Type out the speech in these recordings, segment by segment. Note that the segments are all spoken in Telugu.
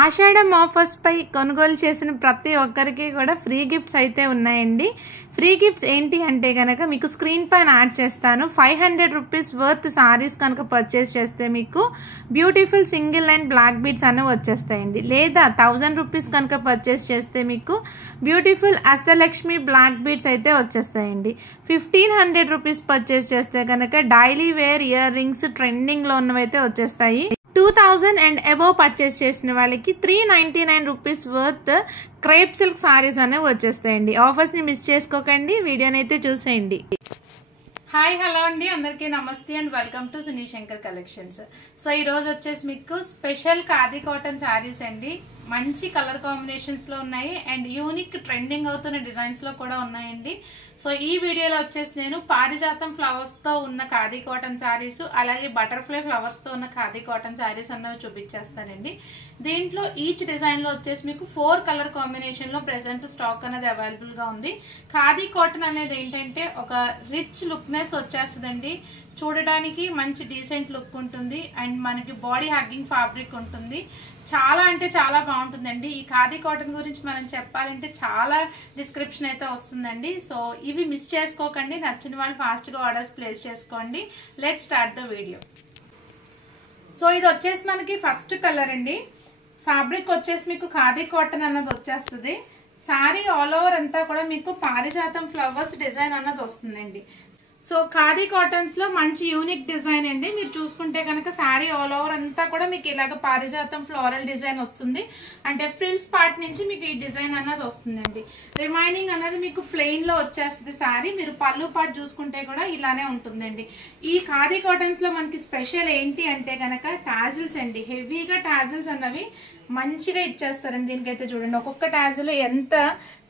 ఆషాఢం ఆఫర్స్ పై కొనుగోలు చేసిన ప్రతి ఒక్కరికి కూడా ఫ్రీ గిఫ్ట్స్ అయితే ఉన్నాయండి. ఫ్రీ గిఫ్ట్స్ ఏంటి అంటే కనుక మీకు స్క్రీన్ పైన యాడ్ చేస్తాను. 500 రూపీస్ వర్త్ సారీస్ కనుక పర్చేస్ చేస్తే మీకు beautiful single line black beads అనేవి వచ్చేస్తాయండి. లేదా 1000 రూపీస్ కనుక పర్చేస్ చేస్తే మీకు బ్యూటిఫుల్ అష్టలక్ష్మి బ్లాక్ బీడ్స్ అయితే వచ్చేస్తాయండి. 1500 రూపీస్ పర్చేస్ చేస్తే కనుక డైలీ వేర్ ఇయర్ రింగ్స్ ట్రెండింగ్లో ఉన్నవైతే వచ్చేస్తాయి. 2000 అండ్ అబోవ్ పర్చేస్ చేసిన వాళ్ళకి 399 rupees worth crepe silk saris అనేవి వచ్చేస్తాయండి. ఆఫర్స్ని మిస్ చేసుకోకండి, వీడియోని అయితే చూసేయండి. హాయ్ హలో అండి, అందరికీ నమస్తే and welcome to Suni Shankar collections. So ఈరోజు వచ్చేసి మీకు స్పెషల్ ఖాదీ కాటన్ శారీస్ అండి. మంచి కలర్ కాంబినేషన్స్లో ఉన్నాయి అండ్ యూనిక్ ట్రెండింగ్ అవుతున్న డిజైన్స్లో కూడా ఉన్నాయండి. సో ఈ వీడియోలో వచ్చేసి నేను పారిజాతం ఫ్లవర్స్తో ఉన్న ఖాదీ కాటన్ శారీస్, అలాగే బటర్ఫ్లై ఫ్లవర్స్తో ఉన్న ఖాదీ కాటన్ శారీస్ అన్నవి చూపించేస్తానండి. దీంట్లో ఈచ్ డిజైన్లో వచ్చేసి మీకు 4 కలర్ కాంబినేషన్లో ప్రెసెంట్ స్టాక్ అనేది అవైలబుల్గా ఉంది. ఖాదీ కాటన్ అనేది ఏంటంటే ఒక రిచ్ లుక్నెస్ వచ్చేస్తుందండి. చూడడానికి మంచి డీసెంట్ లుక్ ఉంటుంది అండ్ మనకి బాడీ హగ్గింగ్ ఫ్యాబ్రిక్ ఉంటుంది. చాలా అంటే చాలా బాగుంటుందండి. ఈ ఖాదీ కాటన్ గురించి మనం చెప్పాలంటే చాలా డిస్క్రిప్షన్ అయితే వస్తుందండి. సో ఇవి మిస్ చేసుకోకండి, నచ్చిన వాళ్ళు ఫాస్ట్గా ఆర్డర్స్ ప్లేస్ చేసుకోండి. Let's start the video. So ఇది వచ్చేసి మనకి ఫస్ట్ కలర్ అండి. ఫ్యాబ్రిక్ వచ్చేసి మీకు ఖాదీ కాటన్ అన్నది వచ్చేస్తుంది. శారీ ఆల్ ఓవర్ అంతా కూడా మీకు పారిజాతం ఫ్లవర్స్ డిజైన్ అన్నది వస్తుందండి. సో ఖాదీ కాటన్స్ లో మంచి యూనిక్ డిజైన్ అండి. మీరు చూసుకుంటే కనుక శారీ ఆల్ ఓవర్ అంతా కూడా మీకు ఇలాగ పారిజాతం ఫ్లోరల్ డిజైన్ వస్తుంది. అంటే ఫ్రిల్స్ పార్ట్ నుంచి మీకు ఈ డిజైన్ అన్నది వస్తుందండి. రిమైనింగ్ అనేది మీకు ప్లెయిన్ లో వచ్చేస్తుంది శారీ. మీరు పళ్ళు పార్ట్ చూసుకుంటే కూడా ఇలానే ఉంటుందండి. ఈ ఖాదీ కాటన్స్ లో మనకి స్పెషల్ ఏంటి అంటే కనుక టాజిల్స్ అండి. హెవీగా టాజిల్స్ అన్నవి మంచిగా ఇచ్చేస్తారండి. దీనికైతే చూడండి, ఒక్కొక్క టాజిల్ ఎంత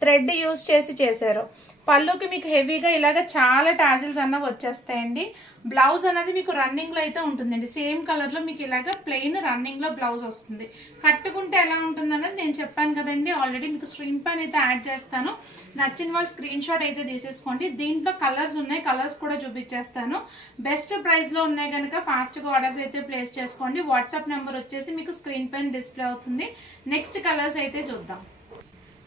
థ్రెడ్ యూజ్ చేసి చేశారో. పళ్ళుకి మీకు హెవీగా ఇలాగ చాలా టాజిల్స్ అన్నవి వచ్చేస్తాయండి. బ్లౌజ్ అనేది మీకు రన్నింగ్ లో అయితే ఉంటుందండి. సేమ్ కలర్ లో మీకు ఇలాగ ప్లెయిన్ రన్నింగ్ లో బ్లౌజ్ వస్తుంది. కట్టుకుంటే ఎలా ఉంటుంది అన్నది నేను చెప్పాను కదండి ఆల్రెడీ. మీకు స్క్రీన్ పైన అయితే యాడ్ చేస్తాను. నచ్చిన వాళ్ళు స్క్రీన్ షాట్ అయితే తీసేసుకోండి. దీంట్లో కలర్స్ ఉన్నాయి, కలర్స్ కూడా చూపించేస్తాను. బెస్ట్ ప్రైస్ లో ఉన్నాయి కనుక ఫాస్ట్ గా ఆర్డర్స్ అయితే ప్లేస్ చేసుకోండి. వాట్సాప్ నెంబర్ వచ్చేసి మీకు స్క్రీన్ పైన డిస్ప్లే అవుతుంది. నెక్స్ట్ కలర్స్ అయితే చూద్దాం.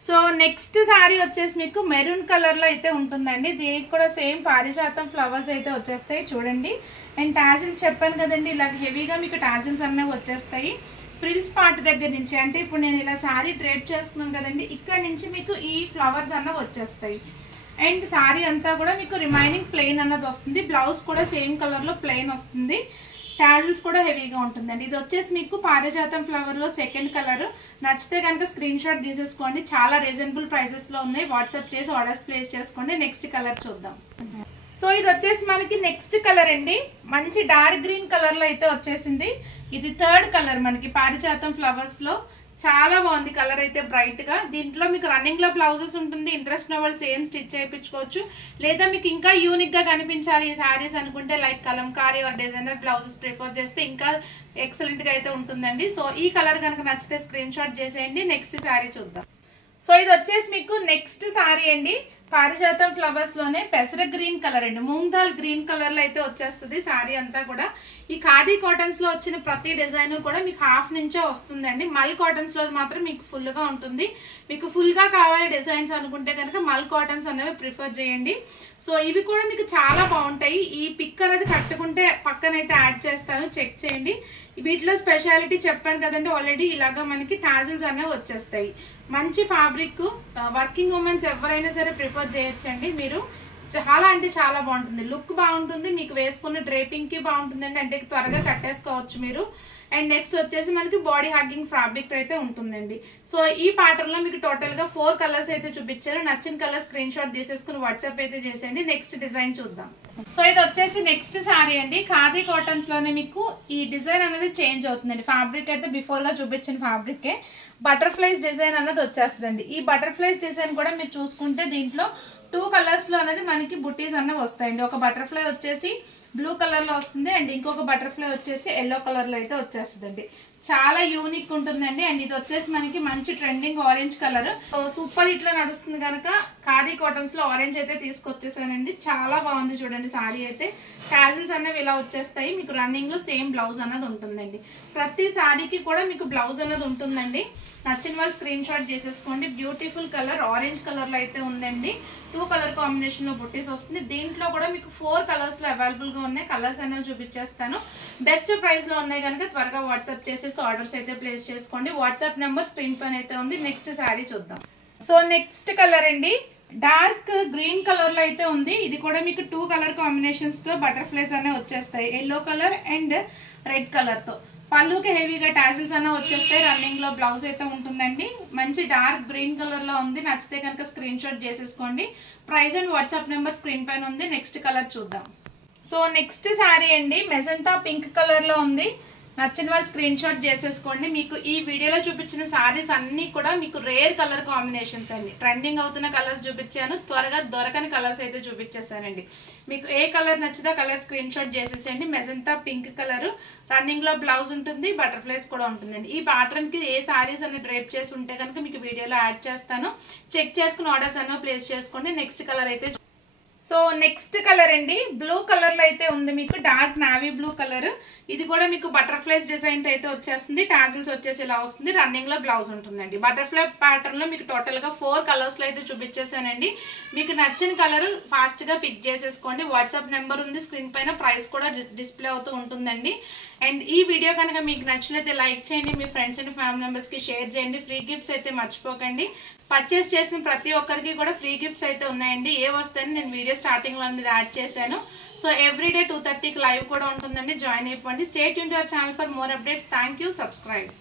సో నెక్స్ట్ శారీ వచ్చేసి మీకు మెరూన్ కలర్ లో అయితే ఉంటుందండి. దీనికి కూడా సేమ్ పారిజాతం ఫ్లవర్స్ అయితే వచ్చేస్తాయి చూడండి. అండ్ టాజిల్స్ చెప్పాను కదండి, ఇలా హెవీగా మీకు టాజిల్స్ అన్నవి వచ్చేస్తాయి. ఫ్రిల్స్ పార్ట్ దగ్గర నుంచి, అంటే ఇప్పుడు నేను ఇలా శారీ డ్రేప్ చేసుకున్నాను కదండి, ఇక్కడ నుంచి మీకు ఈ ఫ్లవర్స్ అన్నవి వచ్చేస్తాయి. అండ్ శారీ అంతా కూడా మీకు రిమైనింగ్ ప్లెయిన్ అన్నది వస్తుంది. బ్లౌజ్ కూడా సేమ్ కలర్ లో ప్లెయిన్ వస్తుంది. టాజిల్స్ కూడా హెవీగా ఉంటుందండి. ఇది వచ్చేసి మీకు పారిజాతం ఫ్లవర్ లో సెకండ్ కలర్. నచ్చితే కనుక స్క్రీన్ షాట్ తీసేసుకోండి. చాలా రీజనబుల్ ప్రైసెస్ లో ఉన్నాయి. వాట్సాప్ చేసి ఆర్డర్స్ ప్లేస్ చేసుకోండి. నెక్స్ట్ కలర్ చూద్దాం. సో ఇది వచ్చేసి మనకి నెక్స్ట్ కలర్ అండి. మంచి డార్క్ గ్రీన్ కలర్ లో అయితే వచ్చేసింది. ఇది థర్డ్ కలర్ మనకి పారిజాతం ఫ్లవర్స్ లో. చాలా బాగుంది కలర్ అయితే బ్రైట్ గా. దీంట్లో మీకు రన్నింగ్ లో బ్లౌజెస్ ఉంటుంది. ఇంట్రెస్ట్ ఉన్న వాళ్ళు సేమ్ స్టిచ్ చేయించుకోవచ్చు. లేదా మీకు ఇంకా యూనిక్ గా కనిపించాలి ఈ శారీస్ అనుకుంటే like Kalamkari or designer blouses prefer చేస్తే ఇంకా ఎక్సలెంట్ గా అయితే ఉంటుందండి. సో ఈ కలర్ కనుక నచ్చితే స్క్రీన్ షాట్ చేసేయండి. నెక్స్ట్ శారీ చూద్దాం. సో ఇది వచ్చేసి మీకు నెక్స్ట్ శారీ అండి. పారిజాతం ఫ్లవర్స్ లోనే పెసర గ్రీన్ కలర్ అండి. మూంగ్ దాల్ గ్రీన్ కలర్ లో అయితే వచ్చేస్తుంది శారీ అంతా కూడా. ఈ ఖాదీ కాటన్స్ లో వచ్చిన ప్రతి డిజైన్ కూడా మీకు హాఫ్ నుంచే వస్తుందండి. మల్ కాటన్స్ లో మాత్రం మీకు ఫుల్ గా ఉంటుంది. మీకు ఫుల్ గా కావాలి డిజైన్స్ అనుకుంటే కనుక మల్ కాటన్స్ అనేవి ప్రిఫర్ చేయండి. సో ఇవి కూడా మీకు చాలా బాగుంటాయి. ఈ పిక్ అనేది కట్టుకుంటే పక్కనైతే యాడ్ చేస్తాను, చెక్ చేయండి. వీటిలో స్పెషాలిటీ చెప్పాను కదండి ఆల్రెడీ. ఇలాగా మనకి టాజిల్స్ అనేవి వచ్చేస్తాయి. మంచి ఫ్యాబ్రిక్, వర్కింగ్ ఉమెన్స్ ఎవరైనా సరే ప్రిఫర్ చేయొచ్చండి. మీరు చాలా అంటే చాలా బాగుంటుంది. లుక్ బాగుంటుంది, మీకు వేసుకున్న డ్రేపింగ్ కి బాగుంటుందండి. అంటే త్వరగా కట్టేసుకోవచ్చు మీరు. అండ్ నెక్స్ట్ వచ్చేసి మనకి బాడీ హగ్గింగ్ ఫ్యాబ్రిక్ అయితే ఉంటుందండి. సో ఈ ప్యాటర్న్ లో మీకు టోటల్ గా 4 కలర్స్ అయితే చూపించారు. నచ్చిన కలర్ స్క్రీన్ షాట్ తీసేసుకుని వాట్సాప్ అయితే చేసేయండి. నెక్స్ట్ డిజైన్ చూద్దాం. సో ఇది వచ్చేసి నెక్స్ట్ శారీ అండి. ఖాదీ కాటన్స్ లోనే మీకు ఈ డిజైన్ అనేది చేంజ్ అవుతుందండి. ఫ్యాబ్రిక్ అయితే బిఫోర్ గా చూపించిన ఫ్యాబ్రిక్ బటర్ఫ్లైస్ డిజైన్ అన్నది వచ్చేస్తుందండి. ఈ బటర్ఫ్లైస్ డిజైన్ కూడా మీరు చూసుకుంటే దీంట్లో 2 కలర్స్ లో అనేది మనకి బుట్టీస్ అన్నవి వస్తాయండి. ఒక బటర్ఫ్లై వచ్చేసి బ్లూ కలర్ లో వస్తుంది అండ్ ఇంకొక బటర్ఫ్లై వచ్చేసి ఎల్లో కలర్ లో అయితే వచ్చేస్తుందండి. చాలా యూనిక్ ఉంటుందండి. అండ్ ఇది వచ్చేసి మనకి మంచి trending orange colour. Super hit లో నడుస్తుంది కనుక ఖాదీ కాటన్స్ లో ఆరెంజ్ అయితే తీసుకొచ్చేసానండి. చాలా బాగుంది చూడండి. సారీ అయితే టాజిల్స్ అనేవి ఇలా వచ్చేస్తాయి. మీకు రన్నింగ్ లో సేమ్ బ్లౌజ్ అన్నది ఉంటుందండి. ప్రతి సారీకి కూడా మీకు బ్లౌజ్ అన్నది ఉంటుందండి. నచ్చిన వాళ్ళు స్క్రీన్ షాట్ చేసేసుకోండి. బ్యూటిఫుల్ కలర్ ఆరెంజ్ కలర్ లో అయితే ఉందండి. 2 కలర్ కాంబినేషన్ లో బుట్టీస్ వస్తుంది. దీంట్లో కూడా మీకు 4 కలర్స్ లో అవైలబుల్ గా ఉన్నాయి. కలర్స్ అనేవి చూపించేస్తాను. బెస్ట్ ప్రైస్ లో ఉన్నాయి కనుక త్వరగా వాట్సాప్ చేసేసి ఆర్డర్స్ అయితే ప్లేస్ చేసుకోండి. వాట్సాప్ నెంబర్ స్క్రీన్ పైన అయితే ఉంది. నెక్స్ట్ శారీ చూద్దాం. సో నెక్స్ట్ కలర్ అండి డార్క్ గ్రీన్ కలర్ లో అయితే ఉంది. ఇది కూడా మీకు 2 కలర్ కాంబినేషన్స్ తో బటర్ఫ్లైస్ అనేవి వచ్చేస్తాయి. Yellow colour and red colour తో. పళ్ళుకి హెవీగా టాజిల్స్ అనే వచ్చేస్తాయి. రన్నింగ్ లో బ్లౌజ్ అయితే ఉంటుందండి. మంచి డార్క్ గ్రీన్ కలర్ లో ఉంది. నచ్చితే కనుక స్క్రీన్ షాట్ చేసేసుకోండి. Price and WhatsApp number screen పైన ఉంది. నెక్స్ట్ కలర్ చూద్దాం. సో నెక్స్ట్ శారీ అండి మెజంతా పింక్ కలర్ లో ఉంది. నచ్చిన వాళ్ళు స్క్రీన్ షాట్ చేసేసుకోండి. మీకు ఈ వీడియోలో చూపించిన సారీస్ అన్ని కూడా మీకు రేర్ కలర్ కాంబినేషన్స్ అండి. ట్రెండింగ్ అవుతున్న కలర్స్ చూపించాను. త్వరగా దొరకని కలర్స్ అయితే చూపించేసానండి. మీకు ఏ కలర్ నచ్చితే కలర్ స్క్రీన్ షాట్ చేసేసేయండి. మెజంతా పింక్ కలర్ రన్నింగ్ లో బ్లౌజ్ ఉంటుంది. బటర్ఫ్లైస్ కూడా ఉంటుందండి. ఈ ప్యాటర్న్ కి ఏ సారీస్ అన్ని డ్రేప్ చేసి ఉంటే కనుక మీకు వీడియోలో యాడ్ చేస్తాను. చెక్ చేసుకుని ఆర్డర్స్ అన్నో ప్లేస్ చేసుకోండి. నెక్స్ట్ కలర్ అయితే సో నెక్స్ట్ కలర్ అండి బ్లూ కలర్ లో అయితే ఉంది. మీకు డార్క్ నావీ బ్లూ కలర్. ఇది కూడా మీకు బటర్ఫ్లైస్ డిజైన్ తో అయితే వచ్చేస్తుంది. టాజిల్స్ వచ్చేసి ఇలా వస్తుంది. రన్నింగ్ లో బ్లౌజ్ ఉంటుందండి. బటర్ఫ్లై ప్యాటర్న్ లో మీకు టోటల్ గా 4 కలర్స్ లో అయితే చూపించేసానండి. మీకు నచ్చిన కలర్ ఫాస్ట్ గా పిక్ చేసేసుకోండి. వాట్సాప్ నెంబర్ ఉంది స్క్రీన్ పైన. ప్రైస్ కూడా డిస్ప్లే అవుతూ ఉంటుందండి. అండ్ ఈ వీడియో కనుక మీకు నచ్చినట్లయితే లైక్ చేయండి. మీ ఫ్రెండ్స్ అండ్ ఫ్యామిలీ మెంబర్స్ కి షేర్ చేయండి. ఫ్రీ గిఫ్ట్స్ అయితే మర్చిపోకండి. పర్చేస్ చేసిన ప్రతి ఒక్కరికి కూడా ఫ్రీ గిఫ్ట్స్ అయితే ఉన్నాయండి. ఏ వస్తాయని నేను వీడియో స్టార్టింగ్ లో అనేది యాడ్ చేశాను. సో ఎవ్రీడే 2:30కి లైవ్ కూడా ఉంటుందండి. జాయిన్ అయిపోండి. Stay tune to our channel for more updates. Thank you. Subscribe.